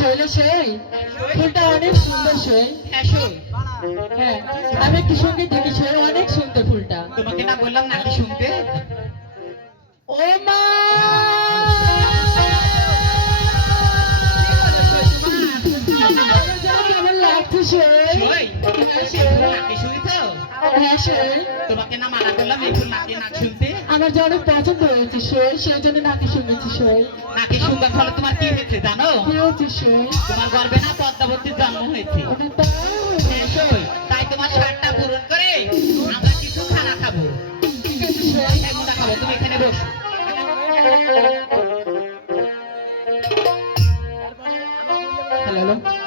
শৈলে সেই ফুলটা অনেক সুন্দর সেই। হ্যাঁ শোন, হ্যাঁ, আমি একটু সঙ্গে দেখি সেই অনেক সুন্দর ফুলটা। তোমাকে না বললাম নাকি শুনতে? ও মা, কেমন লাগছে সেই? সই, হ্যাঁ, এই ফুল সেই। নাকি শুনি তো? হ্যাঁ, সেই। তোমাকে না মানা করলাম এই ফুল নাকি নাক শুনতে? আমার যে অনেক পছন্দ হয়েছে সেই, সেই জন্য নাকি শুনেছি সেই। নাকি শুনবার ফলে তোমার কি হয়েছে জানো? কি হয়েছে সেই? তোমার গর্বে না পদ্মাবতীর জন্ম হয়েছে। ওটা তাই? হ্যাঁ সই, তাই তোমার শার্টটা পূরণ করে আমরা কিছু খানা খাবো। ঠিক আছে সেই। এগুলা খাবো, তুমি এখানে বসো। হ্যালো।